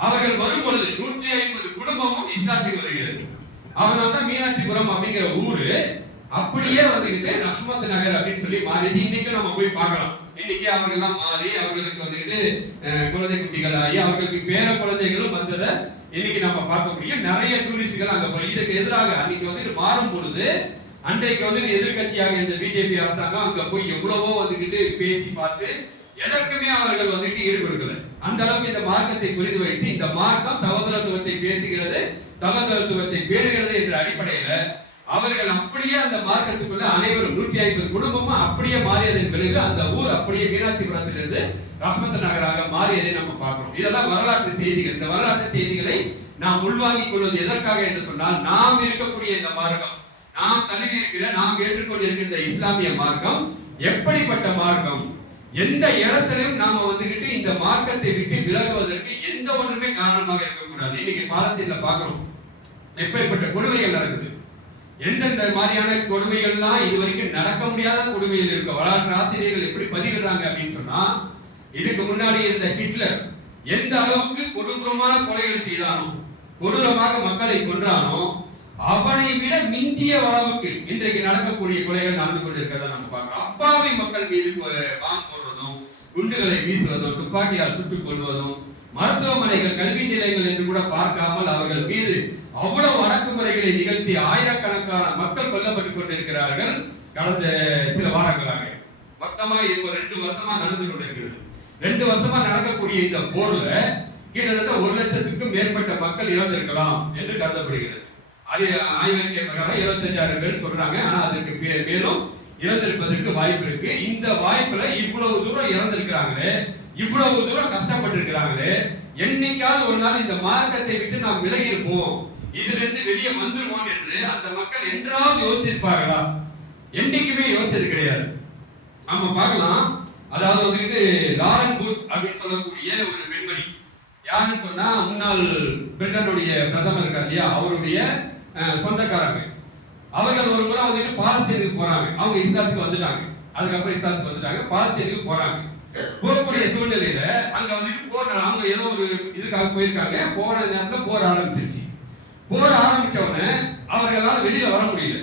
அவர்கள் வரும் பொழுது நூற்றி ஐம்பது குடும்பமும் இஸ்லாத்துக்கு வருகிறது. அதனால தான் மீனாட்சிபுரம் அப்படிங்கிற ஊரு. அப்படியே வந்துகிட்டு ரஷ்மத் நகர் அப்படின்னு சொல்லி மாறிச்சு இன்னைக்கு நம்ம போய் பார்க்கலாம். இன்னைக்கு அவர்கள் எல்லாம் மாறி அவர்களுக்கு வந்துகிட்டு குழந்தை குட்டிகள் ஆகி அவர்களுக்கு பேர குழந்தைகளும் வந்ததை இன்னைக்கு நம்ம பார்க்க முடியும். நிறைய டூரிஸ்டுகள் அங்க போய் இதுக்கு எதிராக அன்னைக்கு வந்துட்டு மாறும் பொழுது அன்றைக்கு வந்து எதிர்க்கட்சியாக இந்த பிஜேபி அரசாங்கம் அங்க போய் எவ்வளவோ வந்துகிட்டு பேசி பார்த்து எதற்குமே அவர்கள் வந்துட்டு ஈடுபடுத்தல அந்த அளவுக்கு இந்த மார்க்கத்தை புரிந்து வைத்து இந்த மார்க்கம் சகோதரத்துவத்தை பேசுகிறது சகோதரத்துவத்தை பேணுகிறது என்ற அடிப்படையில அவர்கள் அப்படியே அந்த மார்க்கத்துக்குள்ள அனைவரும் நூற்றி ஐம்பது குடும்பமும் அப்படியே மாறியதன் பிறகு அந்த ஊர் அப்படியே மீனாட்சிபுரத்திலிருந்து ரஹ்மத் நகராக மாறியதை நம்ம பார்க்கிறோம். இதெல்லாம் வரலாற்று செய்திகள். இந்த வரலாற்று செய்திகளை நாம் உள்வாங்கிக் கொள்வது எதற்காக என்று சொன்னால் நாம் இருக்கக்கூடிய இந்த மார்க்கம் நாம் தழுவி இருக்கிற நாம் ஏற்றுக்கொண்டிருக்கிற இந்த இஸ்லாமிய மார்க்கம் எப்படிப்பட்ட மார்க்கம்? எந்த இடத்திலையும் நாம வந்துகிட்டு இந்த மார்க்கத்தை விட்டு விலகுவதற்கு எந்த ஒன்றுமே காரணமாக இருக்கக்கூடாது. இன்னைக்கு பாலத்தில பாக்குறோம் எப்பேற்பட்ட கொடுமைகள் நடக்குது எந்தெந்த மாதிரியான கொடுமைகள்லாம் இது வரைக்கும் நடக்க முடியாத கொடுமைகள் இருக்க வரலாற்று ஆசிரியர்கள் எப்படி பதிவிடுறாங்க அப்படின்னு சொன்னா இதுக்கு முன்னாடி இருந்த ஹிட்லர் எந்த அளவுக்கு கொடூரமான கொலைகள் செய்தானோ கொடூரமாக மக்களை கொன்றானோ அவனை விட மிஞ்சிய அளவுக்கு இன்றைக்கு நடக்கக்கூடிய கொலைகள் நடந்து கொண்டிருக்கிறத நம்ம பார்க்கிறோம். அப்பாவி மக்கள் மீது கொ- போடுறதும் குண்டுகளை வீசுவதும் துப்பாக்கியால் சுட்டுக் கொள்வதும் மருத்துவமனைகள் கல்வி நிலையங்கள் என்று கூட பார்க்காமல் அவர்கள் மீது அவ்வளவு அடக்குமுறைகளை நிகழ்த்தி ஆயிரக்கணக்கான மக்கள் கொல்லப்பட்டுக் கொண்டிருக்கிறார்கள் கடந்த சில வாரங்களாக. மொத்தமா இப்போ ரெண்டு வருஷமா நடந்து கொண்டிருக்கிறது. ரெண்டு வருஷமா நடக்கக்கூடிய இந்த போர்ல கிட்டத்தட்ட ஒரு லட்சத்துக்கும் மேற்பட்ட மக்கள் இழந்திருக்கலாம் என்று கருதப்படுகிறது. ஆய்வறிக்கை பிரகாரம் இருபத்தஞ்சாயிரம் பேர் சொல்றாங்க. ஆனா அதுக்கு மேலும் இறந்திருப்பதற்கு வாய்ப்பு இருக்கு. இந்த வாய்ப்புல இவ்வளவு தூரம் இறந்திருக்கிறாங்களே இவ்வளவு தூரம் கஷ்டப்பட்டிருக்கிறாங்களே என்னைக்காவது ஒரு நாள் இந்த மார்க்கத்தை விட்டு நாம் விலகி இருப்போம் இதுல இருந்து வெளியே வந்துருவோம் என்று அந்த மக்கள் என்றாவது யோசிச்சிருப்பார்களா என்னைக்குமே யோசிச்சது கிடையாது. நம்ம பார்க்கலாம். அதாவது வந்துட்டு லாரன் பூத் அப்படின்னு சொல்லக்கூடிய ஒரு பெண்மணி. யாருன்னு சொன்னா முன்னாள் பிரிட்டனுடைய பிரதமர் இருக்கார் இல்லையா? அவருடைய சொந்தக்காரங்க. அவர்கள் ஒரு முறை வந்துட்டு பாலஸ்தீனுக்கு போறாங்க. அவங்க இஸ்லாத்துக்கு வந்துட்டாங்க. அதுக்கப்புறம் இஸ்லாத்துக்கு வந்துட்டாங்க. பாலஸ்தீனுக்கு போறாங்க. போகக்கூடிய சூழ்நிலையில அங்க வந்துட்டு போர் அவங்க ஏதோ ஒரு இதுக்காக போயிருக்காங்க. போன நேரத்துல போர் ஆரம்பிச்சிருச்சு. போர் ஆரம்பிச்ச அவர்களால் வெளியில வர முடியல.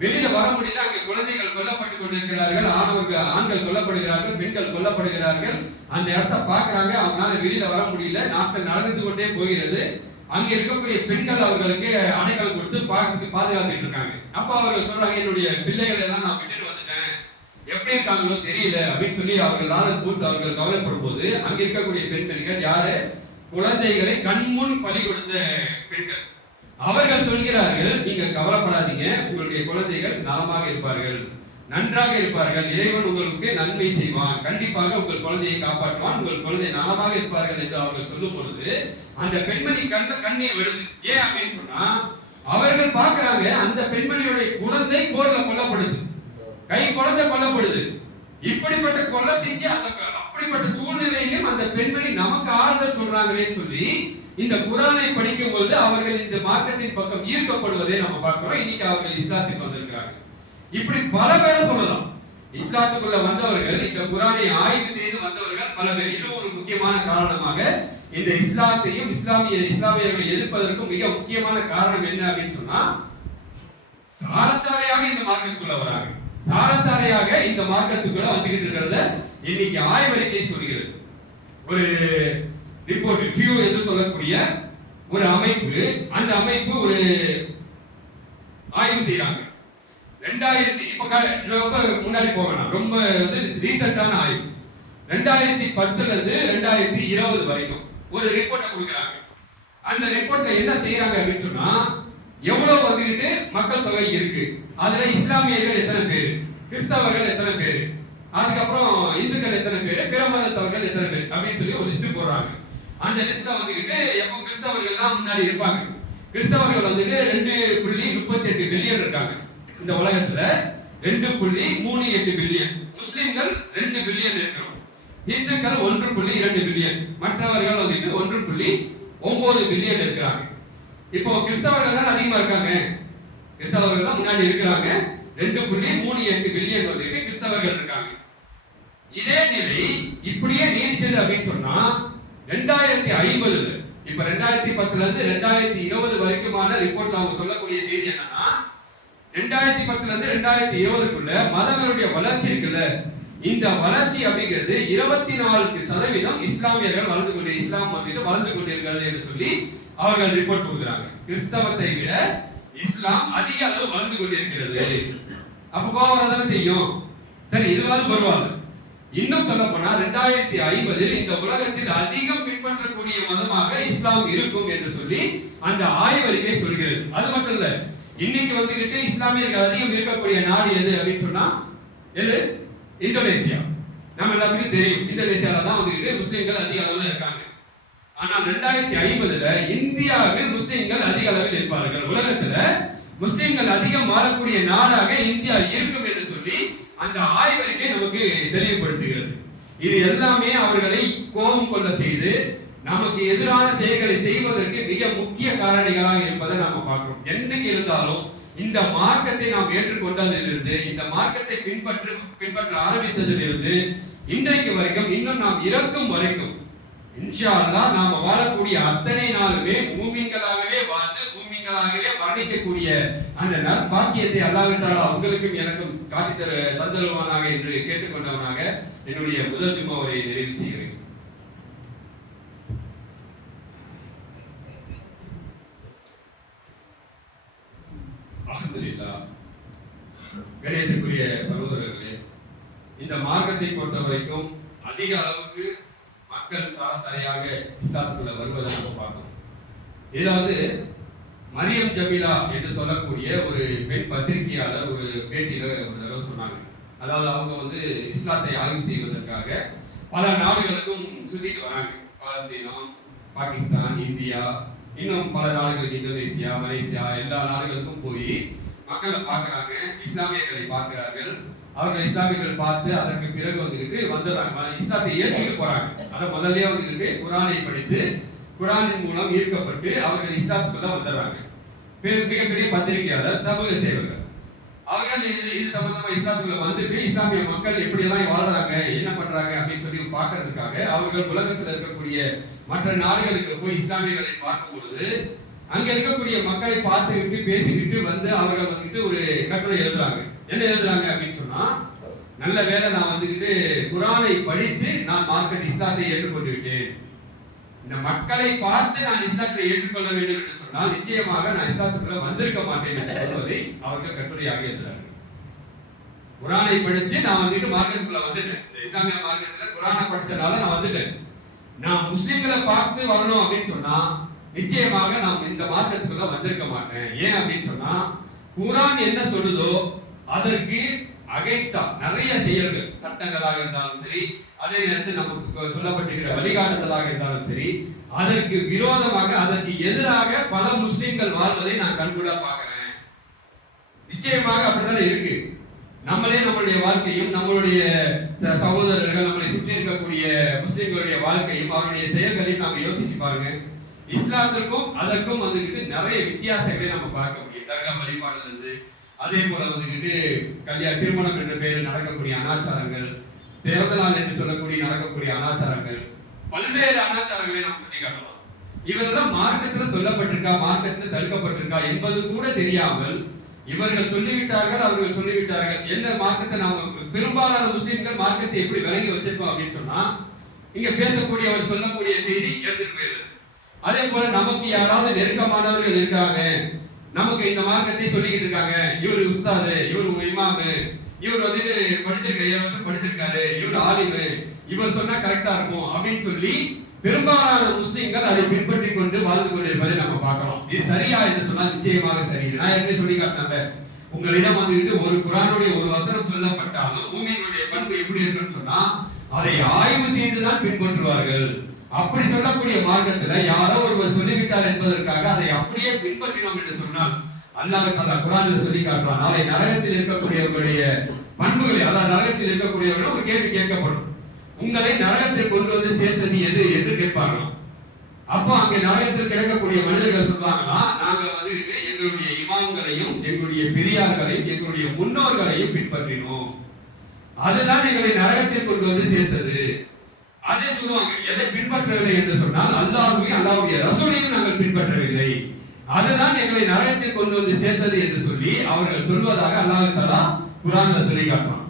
வெளியில வர முடியல. அங்கே குழந்தைகள் கொல்லப்பட்டு கொண்டிருக்கிறார்கள். ஆணவர்கள் ஆண்கள் கொல்லப்படுகிறார்கள் பெண்கள் கொல்லப்படுகிறார்கள். அந்த இடத்த பாக்குறாங்க அவங்களால வெளியில வர முடியல. நாட்கள் நடந்து கொண்டே போகிறது. அங்க இருக்கக்கூடிய பெண்கள் அவர்களுக்கு அணைகள் கொடுத்து பார்க்கறதுக்கு பாதுகாத்துட்டு இருக்காங்க. அப்ப அவர்கள் சொல்றாங்க என்னுடைய பிள்ளைகளை எல்லாம் நான் விட்டுட்டு வந்துட்டேன். எப்படி இருக்காங்களோ தெரியல அப்படின்னு சொல்லி அவர்கள் லாலன் பூத் அவர்கள் கவலைப்படும் போது அங்க இருக்கக்கூடிய பெண்மணிகள் யாரு? குழந்தைகளை கண்முன் பலி கொடுத்த பெண்கள். அவர்கள் சொல்கிறார்கள் நீங்க கவலைப்படாதீங்க உங்களுடைய குழந்தைகள் நலமாக இருப்பார்கள். நன்றாக இருப்பார்கள். இறைவன் உங்களுக்கு நன்மை செய்வான். கண்டிப்பாக உங்கள் குழந்தையை காப்பாற்றுவான். உங்கள் குழந்தை நலமாக இருப்பார்கள் என்று அவர்கள் சொல்லும் பொழுது அந்த பெண்மணி கண்ண கண்ணை விடுது. ஏன் அப்படின்னு சொன்னா அவர்கள் பார்க்கிறாங்க அந்த பெண்மணியுடைய குழந்தை போர்ல கொல்லப்படுது. கை குழந்தை கொல்லப்படுது. இப்படிப்பட்ட கொலை செஞ்சு அந்த அப்படிப்பட்ட சூழ்நிலையிலும் அந்த பெண்மணி நமக்கு ஆறுதல் சொல்றாங்களே சொல்லி இந்த குரானை படிக்கும் பொழுது அவர்கள் இந்த மார்க்கத்தின் பக்கம் ஈர்க்கப்படுவதை நம்ம பார்க்கிறோம். இன்னைக்கு அவர்கள் இஸ்லாத்துக்கு வந்திருக்கிறார்கள். இப்படி பல பேரை சொல்லலாம். இஸ்லாத்துக்குள்ள வந்தவர்கள் இந்த குரானை ஆய்வு செய்து வந்தவர்கள் பல பேர். இது ஒரு முக்கியமான காரணமாக இந்த இஸ்லாத்தையும் இஸ்லாமிய இஸ்லாமியர்களை எதிர்ப்பதற்கும் மிக முக்கியமான காரணம் என்ன அப்படின்னு சொன்னா சாரசாரையாக இந்த மார்க்கத்துக்குள்ள வராங்க. சாரசாரையாக இந்த மார்க்கத்துக்குள்ள வந்துகிட்டு இருக்கிறத இன்னைக்கு ஆய்வறிக்கை சொல்கிறது. ஒரு ரிப்போர்ட் ரிவ்யூ என்று சொல்லக்கூடிய ஒரு அமைப்பு அந்த அமைப்பு ஒரு ஆய்வு செய்யறாங்க ரெண்டாயிரத்தி இப்ப ரொம்ப முன்னாடி போகலாம். ரொம்ப வந்து ரீசெண்டான ஆய்வு. ரெண்டாயிரத்தி பத்துல இருந்து ரெண்டாயிரத்தி இருபது வரைக்கும் ஒரு ரிப்போர்ட்டை கொடுக்குறாங்க. அந்த ரிப்போர்ட்ல என்ன செய்யறாங்க அப்படின்னு சொன்னா எவ்வளவு வந்துகிட்டு மக்கள் தொகை இருக்கு. அதுல இஸ்லாமியர்கள் எத்தனை பேர்? கிறிஸ்தவர்கள் எத்தனை பேர்? அதுக்கப்புறம் இந்துக்கள் எத்தனை பேர்? பிற மதத்தவர்கள் எத்தனை பேர்? அப்படின்னு சொல்லி ஒரு லிஸ்ட் போடுறாங்க. அந்த லிஸ்ட்ல வந்துகிட்டு எப்போ கிறிஸ்தவர்கள் தான் முன்னாடி இருப்பாங்க? கிறிஸ்தவர்கள் வந்துட்டு ரெண்டு புள்ளி முப்பத்தி எட்டு மில்லியன் இருக்காங்க. இந்த உலகத்துல ரெண்டு புள்ளி மூணு எட்டு பில்லியன். முஸ்லிம்கள் ரெண்டு பில்லியன் இருக்கிறோம். இந்துக்கள் ஒன்று புள்ளி இரண்டு பில்லியன். மற்றவர்கள் வந்துட்டு ஒன்று புள்ளி ஒன்பது பில்லியன் இருக்கிறாங்க. இப்போ கிறிஸ்தவர்கள் தான் அதிகமா இருக்காங்க. கிறிஸ்தவர்கள் தான் முன்னாடி இருக்கிறாங்க. ரெண்டு புள்ளி மூணு எட்டு பில்லியன் வந்துட்டு கிறிஸ்தவர்கள் இருக்காங்க. இதே நிலை இப்படியே நீடிச்சது அப்படின்னு சொன்னா ரெண்டாயிரத்தி ஐம்பதுல இப்ப ரெண்டாயிரத்தி பத்துல இருந்து ரெண்டாயிரத்தி இருபது வரைக்குமான ரிப்போர்ட்ல அவங்க சொல்லக்கூடிய செய்தி என்னன்னா ரெண்டாயிரத்தி பத்துல இருந்து ரெண்டாயிரத்தி இருபதுக்குள்ள மதங்களுடைய வளர்ச்சி இருக்குல்ல? இந்த வளர்ச்சி அப்படிங்கிறது இருபத்தி நாலு சதவீதம் இஸ்லாமியர்கள் வளர்ந்து கொண்டு இஸ்லாம் வந்துட்டு வளர்ந்து கொண்டிருக்கிறது என்று சொல்லி அவர்கள் ரிப்போர்ட் கொடுக்குறாங்க. கிறிஸ்தவத்தை விட இஸ்லாம் அதிக அளவு வளர்ந்து கொண்டிருக்கிறது. அப்ப கோவம் செய்யும்? சரி இதுவாது பரவாயில்ல இன்னும் சொல்ல போனா ரெண்டாயிரத்தி ஐம்பதில் இந்த உலகத்தில் அதிகம் பின்பற்றக்கூடிய மதமாக இஸ்லாம் இருக்கும் என்று சொல்லி அந்த ஆய்வறிக்கை சொல்கிறது. அது மட்டும் இல்ல இன்னைக்கு வந்துகிட்டு இஸ்லாமியர்கள் அதிகம் இருக்கக்கூடிய நாடு எது அப்படின்னு சொன்னா எது? இந்தோனேசியா. நம்ம எல்லாத்துக்கும் தெரியும் இந்தோனேசியால தான் வந்துகிட்டு முஸ்லீம்கள் அதிக அளவில் இருக்காங்க. ஆனால் ரெண்டாயிரத்தி ஐம்பதுல இந்தியாவில் முஸ்லீம்கள் அதிக அளவில் இருப்பார்கள். உலகத்துல முஸ்லீம்கள் அதிகம் மாறக்கூடிய நாடாக இந்தியா இருக்கும் என்று சொல்லி அந்த ஆய்வறிக்கை நமக்கு தெளிவுபடுத்துகிறது. இது எல்லாமே அவர்களை கோபம் கொள்ள செய்து நமக்கு எதிரான செயல்களை செய்வதற்கு மிக முக்கிய காரணிகளாக இருப்பதை நாம பார்க்கிறோம். என்னைக்கு இருந்தாலும் இந்த மார்க்கத்தை நாம் ஏற்றுக்கொண்டதிலிருந்து இந்த மார்க்கத்தை பின்பற்ற பின்பற்ற ஆரம்பித்ததிலிருந்து இன்றைக்கு வரைக்கும் இன்னும் நாம் இறக்கும் வரைக்கும் இன்ஷா அல்லாஹ் நாம வாழக்கூடிய அத்தனை நாளுமே பூமிங்களாகவே வாழ்ந்து பூமிங்களாகவே மரணிக்கக்கூடிய அந்த நற்பாக்கியத்தை அல்லாவிட்டாலா உங்களுக்கும் எனக்கும் காட்டி தர தந்தருவானாக என்று கேட்டுக்கொண்டவனாக என்னுடைய முதல் ஜும்மாவை நிறைவு செய்கிறேன். கணேசத்துக்குரிய சகோதரர்களே இந்த மார்க்கத்தை பொறுத்த வரைக்கும் அதிக அளவுக்கு மக்கள் சராசரியாக இஸ்லாத்துக்குள்ள வருவதை நம்ம பார்க்கணும் இதுல வந்து மரியம் ஜமீலா என்று சொல்லக்கூடிய ஒரு பெண் பத்திரிகையாளர் ஒரு பேட்டியில ஒரு தடவை சொன்னாங்க. அதாவது அவங்க வந்து இஸ்லாத்தை ஆய்வு செய்வதற்காக பல நாடுகளுக்கும் சுத்திட்டு வராங்க. பாலஸ்தீனம் பாகிஸ்தான் இந்தியா இன்னும் பல நாடுகளுக்கு இந்தோனேசியா மலேசியா எல்லா நாடுகளுக்கும் போய் மக்களை பார்க்கறாங்க இஸ்லாமியர்களை பார்க்கிறார்கள். அவர்கள் இஸ்லாமியர்கள் பார்த்து அதற்கு பிறகு வந்துகிட்டு வந்துடுறாங்க இஸ்லாத்தை ஏற்றுக்கிட்டு போறாங்க. அதை முதல்ல வந்துகிட்டு குரானை படித்து குரானின் மூலம் ஈர்க்கப்பட்டு அவர்கள் இஸ்லாத்துக்குள்ள வந்துடுறாங்க மிகப்பெரிய பத்திரிகையாளர் சமூக சேவகர். அவர்கள் இது இது சம்பந்தமா இஸ்லாத்துக்குள்ள வந்துட்டு இஸ்லாமிய மக்கள் எப்படி எல்லாம் வாழ்றாங்க என்ன பண்றாங்க அப்படின்னு சொல்லி பார்க்கறதுக்காக அவர்கள் உலகத்துல இருக்கக்கூடிய மற்ற நாடுகளுக்கு போய் இஸ்லாமியர்களை பார்க்கும் பொழுது அங்க இருக்கக்கூடிய மக்களை பார்த்துக்கிட்டு பேசிக்கிட்டு வந்து அவர்கள் வந்துட்டு ஒரு கட்டுரை எழுதுறாங்க. என்ன எழுதுறாங்க அப்படின்னு சொன்னா நல்ல வேளை நான் வந்துகிட்டு குரானை படித்து நான் மார்க்கெட் இஸ்லாத்தை ஏற்றுக்கொண்டு விட்டேன் இந்த மக்களை பார்த்து நான் இஸ்லாத்தை ஏற்றுக்கொள்ள வேண்டும் என்று சொன்னால் நிச்சயமாக நான் இஸ்லாத்துக்குள்ள வந்திருக்க மாட்டேன் என்று சொல்வதை அவர்கள் கட்டுரையாக எழுதுறாங்க. குரானை படிச்சு நான் வந்துட்டு மார்க்கத்துக்குள்ள வந்துட்டேன். இந்த இஸ்லாமிய மார்க்கத்துல குரானை படிச்சதால நான் வந்துட்டேன். நான் முஸ்லிம்களை பார்த்து வரணும் அப்படின்னு சொன்னா நிச்சயமாக நாம் இந்த மார்க்கத்துக்குள்ள வந்திருக்க மாட்டேன். ஏன் அப்படின்னு சொன்னா குரான் என்ன சொல்லுதோ அதற்கு அகைன்ஸ்டா நிறைய செயல்கள் சட்டங்களாக இருந்தாலும் சரி அதே நேரத்தில் நமக்கு சொல்லப்பட்டிருக்கிற வழிகாட்டுதலாக இருந்தாலும் சரி அதற்கு விரோதமாக அதற்கு எதிராக பல முஸ்லிம்கள் வாழ்வதை நான் கண்கூடா பார்க்கிறேன். நிச்சயமாக அப்படித்தானே இருக்கு? நம்மளே நம்மளுடைய வாழ்க்கையும் நம்மளுடைய ச- சகோதரர்கள் நம்மளை சுற்றி இருக்கக்கூடிய முஸ்லிம்களுடைய வாழ்க்கையும் அவருடைய செயல்களையும் நாம யோசிச்சு பாருங்க. இஸ்லாத்திற்கும் அதற்கும் வந்துகிட்டு நிறைய வித்தியாசங்களை நம்ம பார்க்க முடியும். தர்கா வழிபாடுல இருந்து அதே போல வந்துகிட்டு கல்யாண திருமணம் என்ற பெயரில் நடக்கக்கூடிய அனாச்சாரங்கள் பிறந்த நாள் என்று சொல்லக்கூடிய நடக்கக்கூடிய அனாச்சாரங்கள் பல்வேறு அனாச்சாரங்களை நாம் சொல்லி காட்டலாம். இவரெல்லாம் மார்க்கத்துல சொல்லப்பட்டிருக்கா மார்க்கத்துல தடுக்கப்பட்டிருக்கா என்பது கூட தெரியாமல் இவர்கள் சொல்லிவிட்டார்கள் அவர்கள் சொல்லிவிட்டார்கள். என்ன மார்க்கத்தை நாம் பெரும்பாலான முஸ்லிம்கள் மார்க்கத்தை எப்படி விளங்கி வச்சிருக்கோம் அப்படின்னு சொன்னா இங்க பேசக்கூடியவர் சொல்லக்கூடிய செய்தி எடுத்துட்டு போயிருது அதே போல நமக்கு யாராவது நெருக்கமானவர்கள் இருக்காங்க. நமக்கு இந்த மார்க்கத்தை சொல்லிக்கிட்டு இருக்காங்க. இவர் உஸ்தாது இவர் இமாமு இவர் வந்துட்டு படிச்சிருக்க ஏழு வருஷம் படிச்சிருக்காரு. இவர் ஆலிமு. இவர் சொன்னா கரெக்டா இருக்கும் அப்படின்னு சொல்லி பெரும்பாலான முஸ்லிம்கள் அதை பின்பற்றி கொண்டு வாழ்ந்து கொண்டிருப்பதை நம்ம பார்க்கலாம் இது சரியா என்று சொன்னால் நிச்சயமாக சரியில்லை நான் ஏற்கனவே சொல்லி காட்டினாங்க உங்களிடம் வந்துட்டு ஒரு குரானுடைய ஒரு வசனம் சொல்லப்பட்டாலும் மூமியினுடைய பண்பு எப்படி இருக்குன்னு சொன்னா அதை ஆய்வு செய்துதான் பின்பற்றுவார்கள். அப்படி சொல்லக்கூடிய மார்க்கத்துல யாரோ ஒருவர் சொல்லிவிட்டார் என்பதற்காக அதை அப்படியே பின்பற்றினோம் என்று சொன்னால் அல்லாஹ் தஆலா குர்ஆனில் சொல்லி காட்டுறான் நாளை நரகத்தில் இருக்கக்கூடியவர்களுடைய பண்புகளை அதாவது நரகத்தில் இருக்கக்கூடியவர்கள் ஒரு கேள்வி கேட்கப்படும். உங்களை நரகத்தில் கொண்டு வந்து சேர்த்தது எது என்று கேட்பார்களாம் அப்போ அங்கே நரகத்தில் கிடக்கக்கூடிய மனிதர்கள் சொல்வாங்களா நாங்க வந்துட்டு எங்களுடைய இமாம்களையும் எங்களுடைய பெரியார்களையும் எங்களுடைய முன்னோர்களையும் பின்பற்றினோம். அதுதான் எங்களை நரகத்தில் கொண்டு வந்து சேர்த்தது. அதே சொல்லுவாங்க எதை பின்பற்றவில்லை என்று சொன்னால் அல்லாஹுவையும் அல்லாஹுடைய ரசூலையும் நாங்கள் பின்பற்றவில்லை. அதுதான் எங்களை நரகத்தில் கொண்டு வந்து சேர்த்தது என்று சொல்லி அவர்கள் சொல்வதாக அல்லாஹு தஆலா குரான்ல சொல்லி காட்டுறான்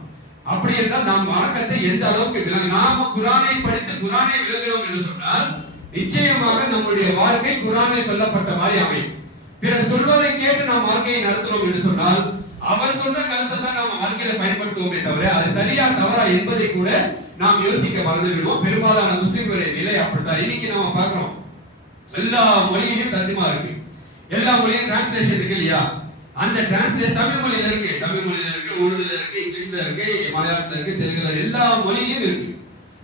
அப்படி என்றால் நாம் வணக்கத்தை எந்த அளவுக்கு விளங்க நாம குரானை படித்து குரானை விளங்குகிறோம் என்று சொன்னால் நிச்சயமாக நம்முடைய வாழ்க்கை குரானை சொல்லப்பட்ட மாதிரி அமையும். பிறர் சொல்வதை கேட்டு நாம் வாழ்க்கையை நடத்துறோம் என்று சொன்னால் அவர் சொன்ன கருத்தை தான் நாம் வாழ்க்கையில பயன்படுத்துவோமே தவிர அது சரியா தவறா என்பதை கூட நாம் யோசிக்க மறந்து விடுவோம் பெரும்பாலான முஸ்லிம்களுடைய நிலை அப்படித்தான். இன்னைக்கு நாம பாக்குறோம் எல்லா மொழியிலும் தர்ஜுமா இருக்கு. எல்லா மொழியும் டிரான்ஸ்லேஷன் இருக்கு இல்லையா? அந்த டிரான்ஸ்லேஷன் தமிழ் மொழியில இருக்கு. தமிழ் மொழியில இருக்கு உருதுல இருக்கு இங்கிலீஷ்ல இருக்கு மலையாளத்துல இருக்கு தெலுங்குல எல்லா மொழியிலும் இருக்கு.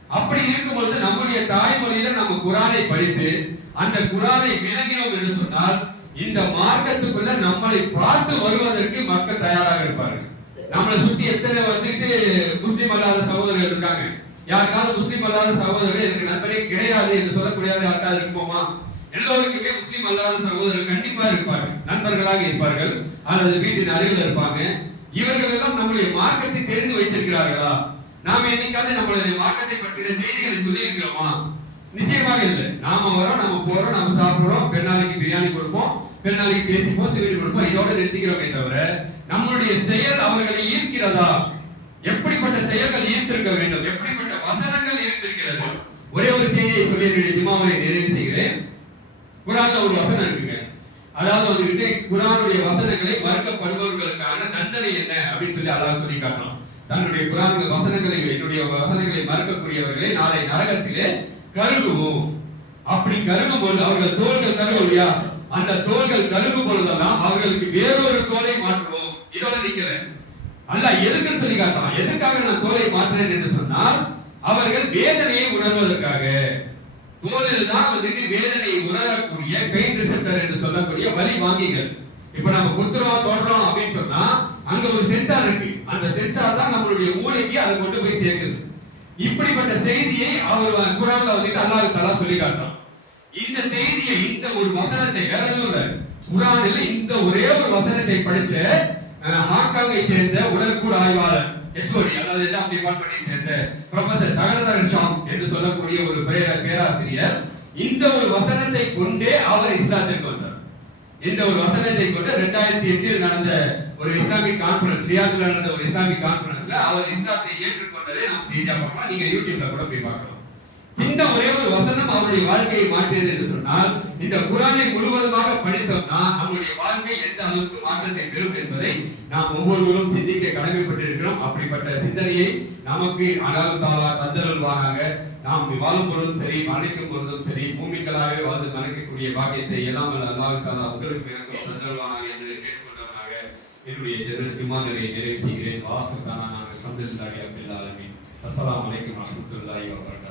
அப்படி இருக்கும் பொழுது நம்முடைய தாய்மொழியில நம்ம குரானை படித்து அந்த குரானை விளங்கினோம் என்று சொன்னால் இந்த மார்க்கத்துக்குள்ள நம்மளை பார்த்து வருவதற்கு மக்கள் தயாராக இருப்பார்கள். நம்மளை சுத்தி எத்தனை வந்துட்டு முஸ்லிம் அல்லாத சகோதரர்கள் இருக்காங்க. யாருக்காவது முஸ்லீம் அல்லாத சகோதரர்கள் எனக்கு நண்பரே கிடையாது என்று சொல்லக்கூடிய யாருக்காவது இருப்போமா எல்லோருக்குமே முஸ்லீம் அல்லாத சகோதரர்கள் கண்டிப்பா இருப்பார்கள். நண்பர்களாக இருப்பார்கள். அல்லது வீட்டின் அருகில் இருப்பாங்க. இவர்கள் எல்லாம் நம்முடைய மார்க்கத்தை தெரிந்து வைத்திருக்கிறார்களா? நாம என்னைக்காவது நம்மளுடைய மார்க்கத்தை பற்றிய செய்திகளை சொல்லி இருக்கிறோமா நிச்சயமாக இல்லை. நாம வரோம் நாம போறோம் நாம சாப்பிடுறோம் பெருநாளைக்கு பிரியாணி கொடுப்போம் பெருநாளைக்கு பேசிப்போம் சிவில் கொடுப்போம் இதோட நிறுத்திக்கிறோமே தவிர நம்மளுடைய செயல் அவர்களை ஈர்க்கிறதா? எப்படிப்பட்ட செயல்கள் ஈர்த்திருக்க வேண்டும்? எப்படி வசனங்கள் இருந்திருக்கிறது. ஒரே ஒரு செய்தியை சொல்லி என்னுடைய நிறைவு செய்கிறேன். குரான்ல ஒரு வசனம் இருக்குங்க. அதாவது வந்துகிட்டு குரானுடைய வசனங்களை மறுக்கப்படுபவர்களுக்கான தண்டனை என்ன அப்படின்னு சொல்லி அல்லாஹ் சொல்லி காட்டணும் தன்னுடைய குரான் வசனங்களை என்னுடைய வசனங்களை மறுக்கக்கூடியவர்களை நாளை நரகத்திலே கருகுவோம் அப்படி கருகும் பொழுது அவர்கள் தோள்கள் கருகும் இல்லையா அந்த தோள்கள் கருகும் பொழுதெல்லாம் அவர்களுக்கு வேறொரு தோலை மாற்றுவோம். இதோட நிக்கிறேன் அல்ல எதுக்குன்னு சொல்லி காட்டலாம் எதுக்காக நான் தோலை மாற்றுறேன் என்று சொன்னால் அவர்கள் வேதனையை உணர்வதற்காக. தோலில் தான் வந்துட்டு வேதனையை உணரக்கூடிய பெயின் ரிசெப்டர் என்று சொல்லக்கூடிய வலி வாங்கிகள். இப்ப நம்ம குத்துறோம் தோன்றோம் அப்படின்னு சொன்னா அங்க ஒரு சென்சார் இருக்கு. அந்த சென்சார் தான் நம்மளுடைய மூளைக்கு அதை கொண்டு போய் சேர்க்குது. இப்படிப்பட்ட செய்தியை அவர் குரான்ல வந்துட்டு அல்லாஹ் தலா சொல்லி காட்டுறான். இந்த செய்தியை இந்த ஒரு வசனத்தை வேற எதுவும் இல்லை. குரானில் இந்த ஒரே ஒரு வசனத்தை படிச்ச ஹாங்காங்கை சேர்ந்த உடற்கூட ஆய்வாளர். ஹெச்ஓடி அதாவது எல்லாம் டிபார்ட்மெண்ட்டை சேர்ந்த ப்ரொஃபசர் தகலதர் ஷாம் என்று சொல்லக்கூடிய ஒரு பேராசிரியர் இந்த ஒரு வசனத்தை கொண்டே அவர் இஸ்லாத்திற்கு வந்தார். இந்த ஒரு வசனத்தை கொண்டு ரெண்டாயிரத்தி எட்டில் நடந்த ஒரு இஸ்லாமிக் கான்பரன்ஸ் ரியாத்தில் நடந்த ஒரு இஸ்லாமிக் கான்பரன்ஸ்ல அவர் இஸ்லாத்தை ஏற்றுக்கொண்டதை நாம் செய்தியா பார்க்கலாம். நீங்க யூடியூப்ல கூட போய் பார்க்கலாம். சின்ன ஒரே ஒரு வசனம் அவருடைய வாழ்க்கையை மாற்றியது என்று சொன்னால் இந்த குரானை முழுவதுமாக படித்தோம்னா நம்முடைய வாழ்க்கை எந்த அளவுக்கு மாற்றத்தை பெறும் என்பதை நாம் ஒவ்வொருவரும் சிந்திக்க கடமைப்பட்டிருக்கிறோம். அப்படிப்பட்ட சிந்தனையை நமக்கு அல்லாஹ் தாலா தந்தருள்வானாக. நாம் வாழும் பொழுதும் சரி மரணிக்கும் பொழுதும் சரி பூமிகளாகவே வாழ்ந்து மரணிக்கக்கூடிய பாக்கியத்தை எல்லாம் அழகு அல்லாஹ் தாலா உங்களுக்கு எனக்கும் தந்தருள்வானாக என்று கேட்டுக்கொண்டவனாக என்னுடைய ஜெனரல் இமானரை நிறைவு செய்கிறேன். வாசத்தானா நாங்கள். சந்தில்லாஹி அப்துல்லா அலமீன் அஸ்ஸலாமு அலைக்கும் வபரகாத்துஹு.